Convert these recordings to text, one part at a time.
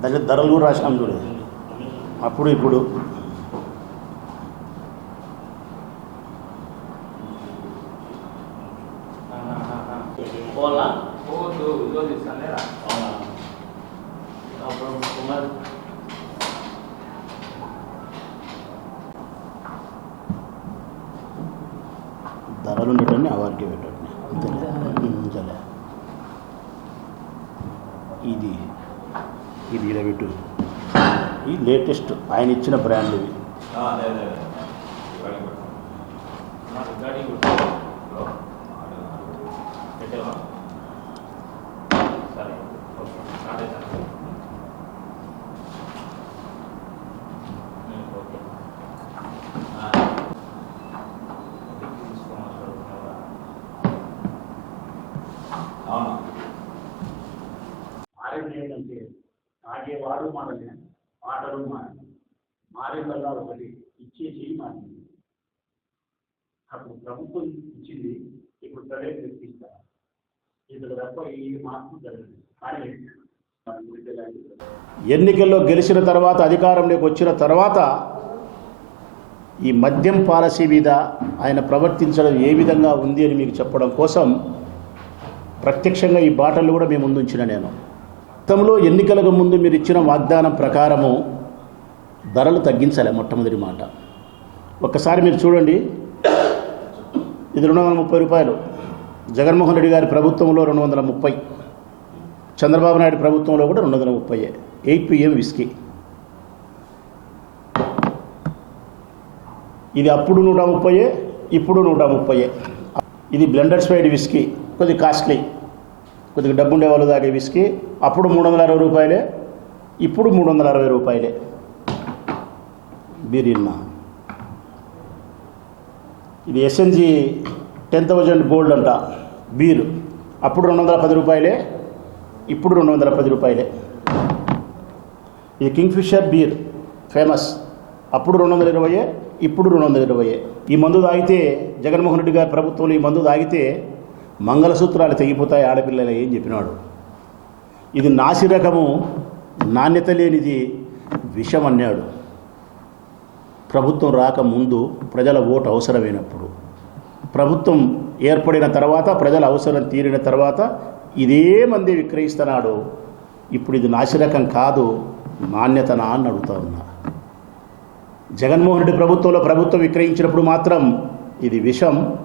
దాంట్లో ధరలు కూడా రాసినాం చూడు. అప్పుడు ఇప్పుడు. ధరలు ఉండటండి అవార్కి పెట్టండి. ఇది. ఇది ఇలా ఈ లేటెస్ట్ ఆయన ఇచ్చిన బ్రాండ్ ఇవి సరే. తాగేవాడు మారలే మాటలు మారింది మారిందల్లా ఒకటి ఇచ్చే చేయి మారింది. అప్పుడు ప్రభుత్వం ఇచ్చింది ఇప్పుడు ప్రైవేట్ వ్యక్తి ఇస్తారు? తప్ప ఈ మార్పు జరగదు కానీ ఎన్నికల్లో గెలిచిన తర్వాత అధికారంలోకి వచ్చిన తర్వాత ఈ మద్యం పాలసీ మీద ఆయన ప్రవర్తించడం ఏ విధంగా ఉంది అని మీకు చెప్పడం కోసం ప్రత్యక్షంగా ఈ బాటలు కూడా మేము ముందుంచిన నేను. గతంలో ఎన్నికలకు ముందు మీరు ఇచ్చిన వాగ్దానం ప్రకారము ధరలు తగ్గించాలి మొట్టమొదటి మాట. ఒక్కసారి మీరు చూడండి. ఇది రెండు వందల ముప్పై రూపాయలు. జగన్మోహన్ రెడ్డి గారి ప్రభుత్వంలో రెండు వందల ముప్పై. చంద్రబాబు నాయుడు ప్రభుత్వంలో కూడా రెండు వందల ముప్పై ఎయిట్ పిఎం విస్కీ. ఇది అప్పుడు నూట ముప్పై ఇప్పుడు నూట ముప్పై ఇది బ్లెండర్ స్పైడ్ విస్కీ. కొద్ది కాస్ట్లీ. కొద్దిగా డబ్బు ఉండేవాళ్ళు తాగే విస్కీ. అప్పుడు మూడు వందల అరవై రూపాయలే ఇప్పుడు మూడు వందల అరవై రూపాయలే. బీరిన్నా ఇది ఎస్ఎన్జి టెన్ థౌజండ్ గోల్డ్ అంట బీరు. అప్పుడు రెండు వందల పది రూపాయలే ఇప్పుడు రెండు వందల పది రూపాయలే. ఇది కింగ్ ఫిషర్ బీర్ ఫేమస్. అప్పుడు రెండు వందల ఇరవై ఇప్పుడు రెండు వందల ఇరవై ఈ మందు తాగితే జగన్మోహన్ రెడ్డి గారి ప్రభుత్వంలో ఈ మందు తాగితే మంగళసూత్రాలు తెగిపోతాయి ఆడపిల్లలు ఏం చెప్పినాడు? ఇది నాసిరకము నాణ్యత లేనిది విషం అన్నాడు. ప్రభుత్వం రాకముందు ప్రజల ఓటు అవసరమైనప్పుడు. ప్రభుత్వం ఏర్పడిన తర్వాత ప్రజల అవసరం తీరిన తర్వాత ఇదే మంది విక్రయిస్తున్నాడు. ఇప్పుడు ఇది నాసిరకం కాదు నాణ్యతనా అని అడుగుతా ఉన్నా. జగన్మోహన్ రెడ్డి ప్రభుత్వంలో ప్రభుత్వం విక్రయించినప్పుడు మాత్రం ఇది విషం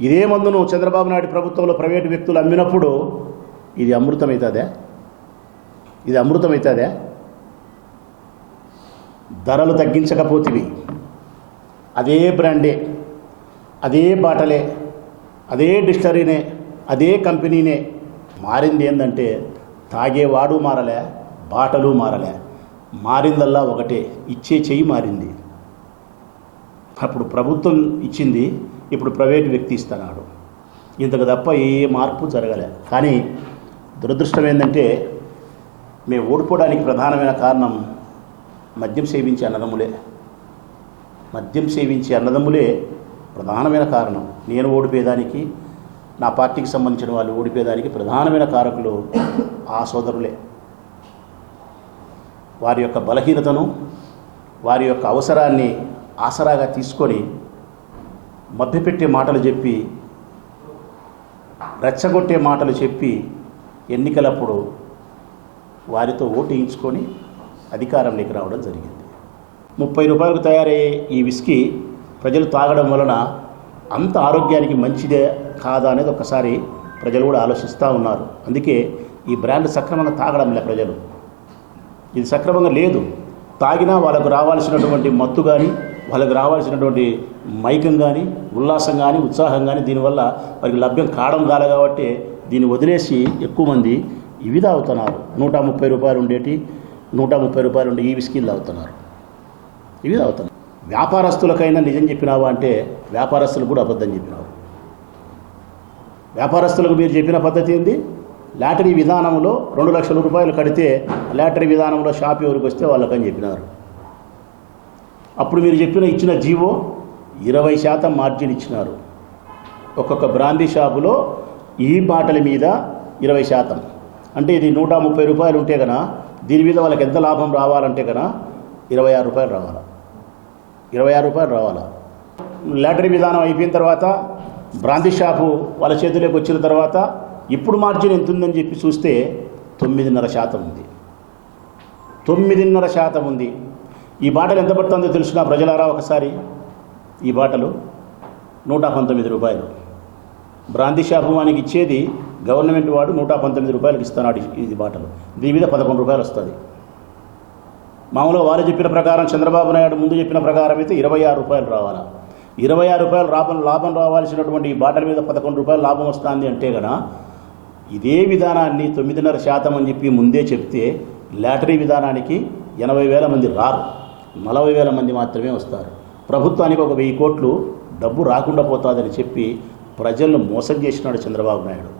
ఇదే మందును చంద్రబాబు నాయుడు ప్రభుత్వంలో ప్రైవేటు వ్యక్తులు అమ్మినప్పుడు ఇది అమృతమవుతుందే? ఇది అమృతమవుతుందే? ధరలు తగ్గించకపోతేవి. అదే బ్రాండే అదే బాటలే అదే డిస్టరీనే అదే కంపెనీనే మారింది ఏంటంటే తాగేవాడు మారలే బాటలు మారలే. మారిందల్లా ఒకటే ఇచ్చే చెయ్యి మారింది. అప్పుడు ప్రభుత్వం ఇచ్చింది ఇప్పుడు ప్రైవేట్ వ్యక్తి ఇస్తున్నాడు. ఇంతకు తప్ప ఏ మార్పు జరగలే. కానీ దురదృష్టం ఏంటంటే మేము ఓడిపోవడానికి ప్రధానమైన కారణం మద్యం సేవించే అన్నదమ్ములే. మద్యం సేవించే అన్నదమ్ములే ప్రధానమైన కారణం. నేను ఓడిపోయేదానికి నా పార్టీకి సంబంధించిన వాళ్ళు ఓడిపోయేదానికి ప్రధానమైన కారకులు ఆ సోదరులే. వారి యొక్క బలహీనతను వారి యొక్క అవసరాన్ని ఆసరాగా తీసుకొని మభ్యపెట్టే మాటలు చెప్పి రెచ్చగొట్టే మాటలు చెప్పి ఎన్నికలప్పుడు వారితో ఓటు వేయించుకొని అధికారంలోకి రావడం జరిగింది. ముప్పై రూపాయలకు తయారయ్యే ఈ విస్కీ ప్రజలు తాగడం వలన అంత ఆరోగ్యానికి మంచిదే కాదా అనేది ఒకసారి ప్రజలు కూడా ఆలోచిస్తూ ఉన్నారు. అందుకే ఈ బ్రాండ్ సక్రమంగా తాగడం లే ప్రజలు. ఇది సక్రమంగా లేదు. తాగినా వాళ్ళకు రావాల్సినటువంటి మత్తు కానీ వాళ్ళకి రావాల్సినటువంటి మైకం కానీ ఉల్లాసం కానీ ఉత్సాహం కానీ దీనివల్ల వారికి లభ్యం కావడం కాలే కాబట్టి దీన్ని వదిలేసి ఎక్కువ మంది ఇవి తాగుతున్నారు. నూట ముప్పై రూపాయలు ఉండేటి నూట ముప్పై రూపాయలు ఉండే ఈ విస్కీలు తాగుతున్నారు. ఇవి తాగుతున్నారు. వ్యాపారస్తులకైనా నిజం చెప్పినావా అంటే వ్యాపారస్తులు కూడా అబద్ధం చెప్పినావు. వ్యాపారస్తులకు మీరు చెప్పిన పద్ధతి ఏంది? లాటరీ విధానంలో రెండు లక్షల రూపాయలు కడితే లాటరీ విధానంలో షాప్ ఎవరికి వస్తే వాళ్ళకని చెప్పినారు. అప్పుడు మీరు చెప్పిన ఇచ్చిన జీవో ఇరవై శాతం మార్జిన్ ఇచ్చినారు. ఒక్కొక్క బ్రాందీ షాపులో ఈ బాటల మీద ఇరవై శాతం. అంటే ఇది నూట ముప్పై రూపాయలు ఉంటే కదా దీని మీద వాళ్ళకి ఎంత లాభం రావాలంటే కన ఇరవై ఆరు రూపాయలు రావాలా? ఇరవై ఆరు రూపాయలు రావాలా? లాటరీ విధానం అయిపోయిన తర్వాత బ్రాంతి షాపు వాళ్ళ చేతిలోకి వచ్చిన తర్వాత ఇప్పుడు మార్జిన్ ఎంత ఉందని చెప్పి చూస్తే తొమ్మిదిన్నర శాతం ఉంది. తొమ్మిదిన్నర శాతం ఉంది. ఈ బాటలు ఎంత పడుతుందో తెలుసుకున్నా ప్రజలారా ఒకసారి? ఈ బాటలు నూట పంతొమ్మిది రూపాయలు. బ్రాంతి షాపు వానికి ఇచ్చేది గవర్నమెంట్ వాడు నూట పంతొమ్మిది రూపాయలకి ఇస్తున్నాడు ఇది బాటలు. దీని మీద పదకొండు రూపాయలు వస్తుంది. మామూలుగా వారు చెప్పిన ప్రకారం చంద్రబాబు నాయుడు ముందు చెప్పిన ప్రకారం అయితే ఇరవై ఆరు రూపాయలు రావాలా? ఇరవై ఆరు రూపాయలు లాభం లాభం రావాల్సినటువంటి ఈ బాటల మీద పదకొండు రూపాయలు లాభం వస్తుంది అంటే కదా ఇదే విధానాన్ని తొమ్మిదిన్నర శాతం అని చెప్పి ముందే చెప్తే లాటరీ విధానానికి ఎనభై వేల మంది రారు. నలభై వేల మంది మాత్రమే వస్తారు. ప్రభుత్వానికి ఒక వెయ్యి కోట్లు డబ్బు రాకుండా పోతుందని చెప్పి ప్రజలను మోసం చేసినాడు చంద్రబాబు నాయుడు.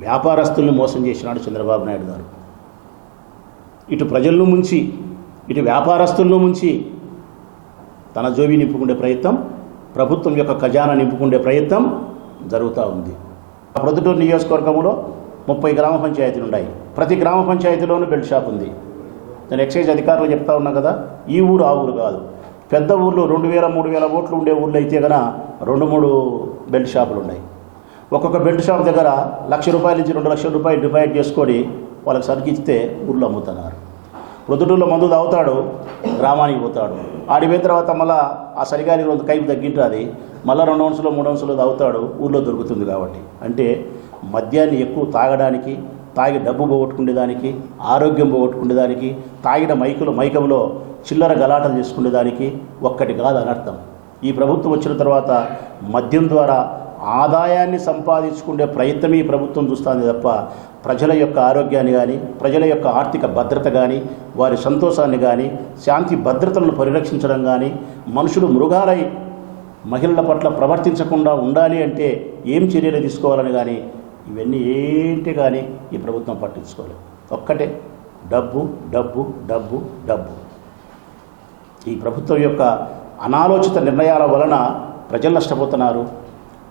వ్యాపారస్తులను మోసం చేసినాడు చంద్రబాబు నాయుడు గారు. ఇటు ప్రజలను ముంచి ఇటు వ్యాపారస్తులను ముంచి తన జోబి నింపుకునే ప్రయత్నం ప్రభుత్వం యొక్క ఖజానా నింపుకునే ప్రయత్నం జరుగుతూ ఉంది. ప్రొద్దుటూరు నియోజకవర్గంలో ముప్పై గ్రామ పంచాయతీలు ఉన్నాయి ప్రతి గ్రామ పంచాయతీలోనూ బెల్ట్ షాప్ ఉంది. నేను ఎక్సైజ్ అధికారులు చెప్తా ఉన్నా కదా ఈ ఊరు ఆ ఊరు కాదు. పెద్ద ఊర్లో రెండు వేల మూడు వేల ఓట్లు ఉండే ఊళ్ళో అయితే కనుక రెండు మూడు బెల్ట్ షాపులు ఉన్నాయి. ఒక్కొక్క బెల్ట్ షాప్ దగ్గర లక్ష రూపాయల నుంచి రెండు లక్షల రూపాయలు డిపాజిట్ చేసుకొని వాళ్ళకి సరికిస్తే ఊర్లో అమ్ముతున్నారు. ప్రొద్దుటూరులో మందు తాగుతాడు గ్రామానికి పోతాడు. ఆడిపోయిన తర్వాత మళ్ళా ఆ సరిగాలి రోజు కైపు తగ్గింటుంది. మళ్ళీ రెండు అంశలు మూడు అంశలు తాగుతాడు ఊర్లో దొరుకుతుంది కాబట్టి. అంటే మద్యాన్ని ఎక్కువ తాగడానికి తాగి డబ్బు పోగొట్టుకునేదానికి ఆరోగ్యం పోగొట్టుకునేదానికి తాగిన మైకులు మైకంలో చిల్లర గలాటలు చేసుకునేదానికి ఒక్కటి కాదు అనర్థం. ఈ ప్రభుత్వం వచ్చిన తర్వాత మద్యం ద్వారా ఆదాయాన్ని సంపాదించుకునే ప్రయత్నం ఈ ప్రభుత్వం చూస్తుంది తప్ప ప్రజల యొక్క ఆరోగ్యాన్ని కానీ ప్రజల యొక్క ఆర్థిక భద్రత కానీ వారి సంతోషాన్ని కానీ శాంతి భద్రతలను పరిరక్షించడం కానీ మనుషులు మృగాలై మహిళల పట్ల ప్రవర్తించకుండా ఉండాలి అంటే ఏం చర్యలు తీసుకోవాలని కానీ ఇవన్నీ ఏంటి కానీ ఈ ప్రభుత్వం పట్టించుకోలేదు. ఒక్కటే డబ్బు డబ్బు డబ్బు డబ్బు. ఈ ప్రభుత్వం యొక్క అనాలోచిత నిర్ణయాల వలన ప్రజలు నష్టపోతున్నారు.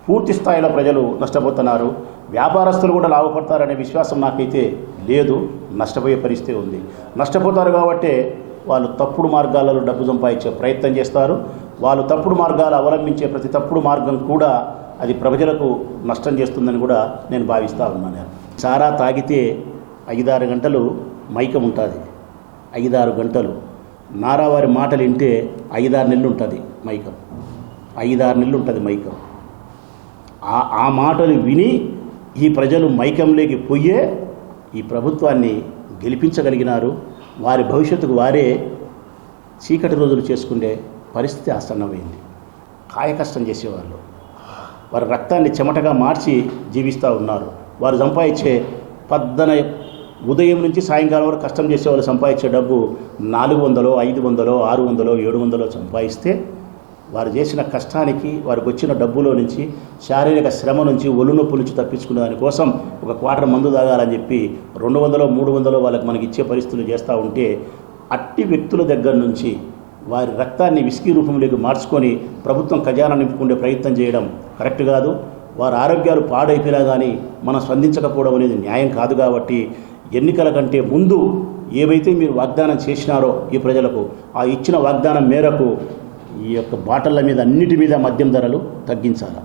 పూర్తి స్థాయిలో ప్రజలు నష్టపోతున్నారు. వ్యాపారస్తులు కూడా లాభపడతారనే విశ్వాసం నాకైతే లేదు. నష్టపోయే పరిస్థితి ఉంది. నష్టపోతారు కాబట్టి వాళ్ళు తప్పుడు మార్గాలలో డబ్బు సంపాదించే ప్రయత్నం చేస్తారు. వాళ్ళు తప్పుడు మార్గాలు అవలంబించే ప్రతి తప్పుడు మార్గం కూడా అది ప్రజలకు నష్టం చేస్తుందని కూడా నేను భావిస్తూ ఉన్నాను. సారా తాగితే ఐదారు గంటలు మైకం ఉంటుంది. ఐదారు గంటలు. నారావారి మాటలు వింటే ఐదారు నెలలు ఉంటుంది మైకం. ఐదారు నెలలు ఉంటుంది మైకం. ఆ ఆ మాటలు విని ఈ ప్రజలు మైకంలోకి పోయే ఈ ప్రభుత్వాన్ని గెలిపించగలిగినారు. వారి భవిష్యత్తుకు వారే చీకటి రోజులు చేసుకునే పరిస్థితి ఆసన్నమైంది. కాయకష్టం చేసేవాళ్ళు. వారి రక్తాన్ని చెమటగా మార్చి జీవిస్తూ ఉన్నారు. వారు సంపాదించే పద్దన ఉదయం నుంచి సాయంకాలం వరకు కష్టం చేసే వాళ్ళు సంపాదించే డబ్బు నాలుగు వందలో ఐదు వందలో ఆరు వందలో ఏడు వందలో సంపాదిస్తే వారు చేసిన కష్టానికి వారికి వచ్చిన డబ్బులో నుంచి శారీరక శ్రమ నుంచి ఒళ్ళు నొప్పి నుంచి తప్పించుకునే దానికోసం ఒక క్వార్టర్ మందు తాగాలని చెప్పి రెండు వందలో మూడు వందలో వాళ్ళకి మనకి ఇచ్చే పరిస్థితులు చేస్తూ ఉంటే అట్టి వ్యక్తుల దగ్గర నుంచి వారి రక్తాన్ని విస్కీ రూపంలోకి మార్చుకొని ప్రభుత్వం ఖజానా నింపుకునే ప్రయత్నం చేయడం కరెక్ట్ కాదు. వారి ఆరోగ్యాలు పాడైపోయినా కానీ మనం స్పందించకపోవడం అనేది న్యాయం కాదు కాబట్టి ఎన్నికల కంటే ముందు ఏవైతే మీరు వాగ్దానం చేసినారో ఈ ప్రజలకు ఆ ఇచ్చిన వాగ్దానం మేరకు ఈ యొక్క బాటళ్ళ మీద అన్నిటి మీద మద్యం ధరలు తగ్గించాలి?